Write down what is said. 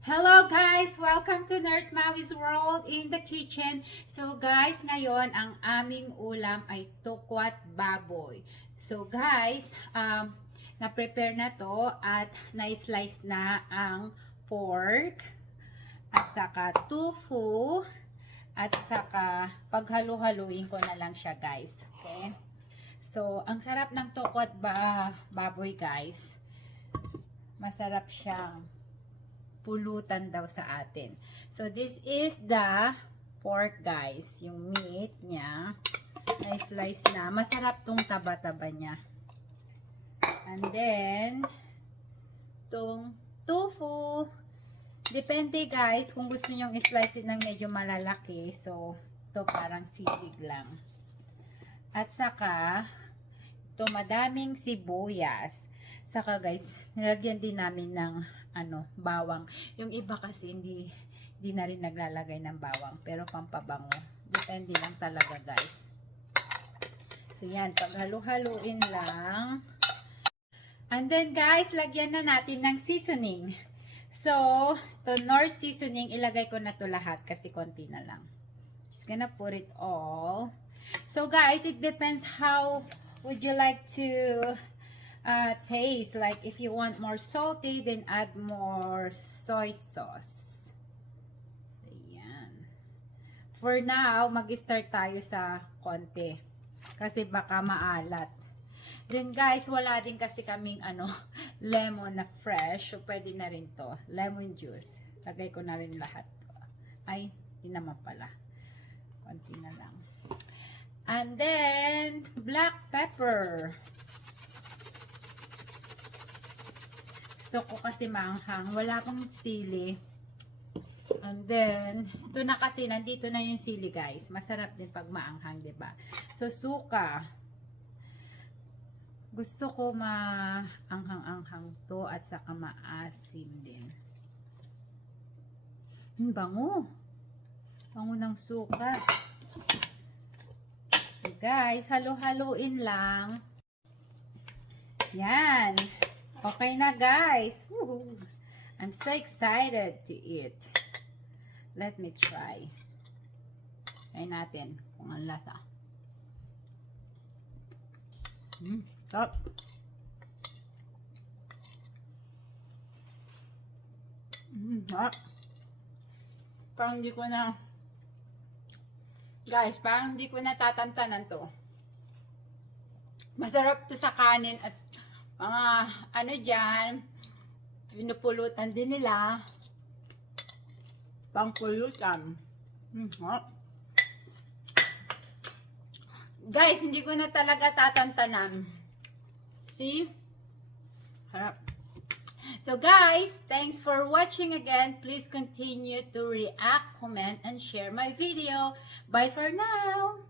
Hello guys! Welcome to Nurse Mawi's World in the Kitchen. So guys, ngayon ang aming ulam ay tokwat baboy. So guys, na-prepare na to at na-slice na ang pork at saka tofu at saka paghalo-haluin ko na lang siya guys. Okay? So, ang sarap ng tokwat baboy guys. Masarap siyang pulutan daw sa atin. So, this is the pork, guys. Yung meat niya. Na-slice na. Masarap tong taba-taba niya. And then, tong tofu. Depende, guys, kung gusto nyong i-slice it ng medyo malalaki. So, ito parang sisig lang. At saka, ito madaming sibuyas. Saka, guys, nilagyan din namin ng bawang. Yung iba kasi hindi na rin naglalagay ng bawang, pero pampabango. Depende lang talaga, guys. So yan, paghalo-haluin lang. And then guys, lagyan na natin ng seasoning. So, to North seasoning, ilagay ko na to lahat kasi konti na lang. Just gonna put it all. So guys, it depends how would you like to taste. Like if you want more salty, then add more soy sauce. Ayan. For now, mag-start tayo sa konti kasi baka maalat. Then guys, wala din kasi kaming lemon na fresh. So pwede na rin to. Lemon juice. Lagay ko na rin lahat. Ay, hindi naman pala. Konti na lang. And then black pepper. Gusto ko kasi maanghang. Wala akong sili. And then, ito na kasi, nandito na yung sili guys. Masarap din pag maanghang, ba diba? So, suka. Gusto ko maanghang-anghang to at saka maasim din. Bango. Bango ng suka. So, guys, halo-haloin lang. Yan. Okay na guys. Woohoo. I'm so excited to eat. Let me try. Try natin kung ang lasa. Sarap. Sarap. Parang hindi ko na guys, parang hindi ko natatantanan to. Masarap to sa kanin at mga dyan, pinupulutan din nila. Pangpulutan. Guys, hindi ko na talaga tatantanan. See? Harap. So guys, thanks for watching again. Please continue to react, comment, and share my video. Bye for now!